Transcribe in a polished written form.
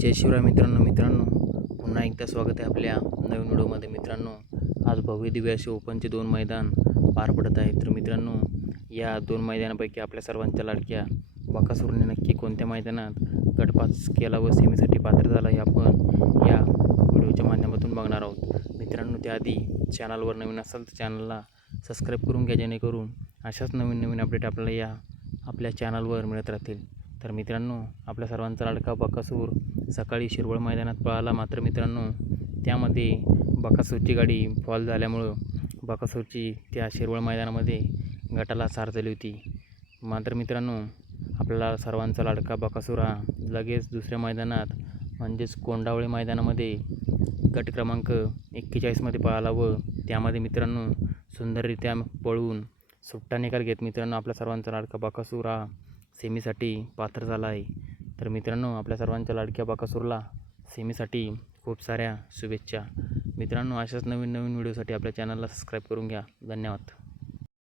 जय शिवराय मित्रांनो पुन्हा एकदा स्वागत आहे आपल्या नवीन व्हिडिओमध्ये। मित्रांनो, आज भव्य दिव्य असे ओपनचे 2 मैदान पार पडत आहेत। तर मित्रांनो, या 2 मैदानापैकी आपल्या सर्वांच्या लाडक्या बकासूरने नक्की कोणत्या मैदानात गटपास केला व सेमीसाठी पात्र झाला हे आपण या व्हिडिओच्या माध्यमातून बघणार आहोत। मित्रांनो, त्याआधी चॅनलवर नवीन असाल तर चॅनलला सबस्क्राईब करून घ्या, जेणेकरून अशाच नवीन अपडेट आपल्याला आपल्या चॅनलवर मिळत राहतील। तर मित्रांनो, आपल्या सर्वांचा लाडका बकासूर सकाळी शिरवळ मैदानात पळाला, मात्र मित्रांनो त्यामध्ये बकासूरची गाडी फॉल झाल्यामुळं बकासूरची त्या शिरवळ मैदानामध्ये गटाला सार झाली होती। मात्र मित्रांनो, आपल्याला सर्वांचा लाडका बकासूर हा लगेच दुसऱ्या मैदानात म्हणजेच कोंडावळे मैदानामध्ये गट क्रमांक 41 मध्ये पळाला व त्यामध्ये मित्रांनो सुंदररित्या पळून सुट्टा निकाल घेत मित्रांनो आपल्या सर्वांचा लाडका बकासूर हा सेमीसाठी पात्र झाला आहे। तर मित्रांनो, आपल्या सर्वांच्या लाडक्या बकासूरला सेमीसाठी खूप साऱ्या शुभेच्छा। मित्रांनो, अशाच नवीन व्हिडिओसाठी आपल्या चॅनलला सबस्क्राईब करून घ्या। धन्यवाद।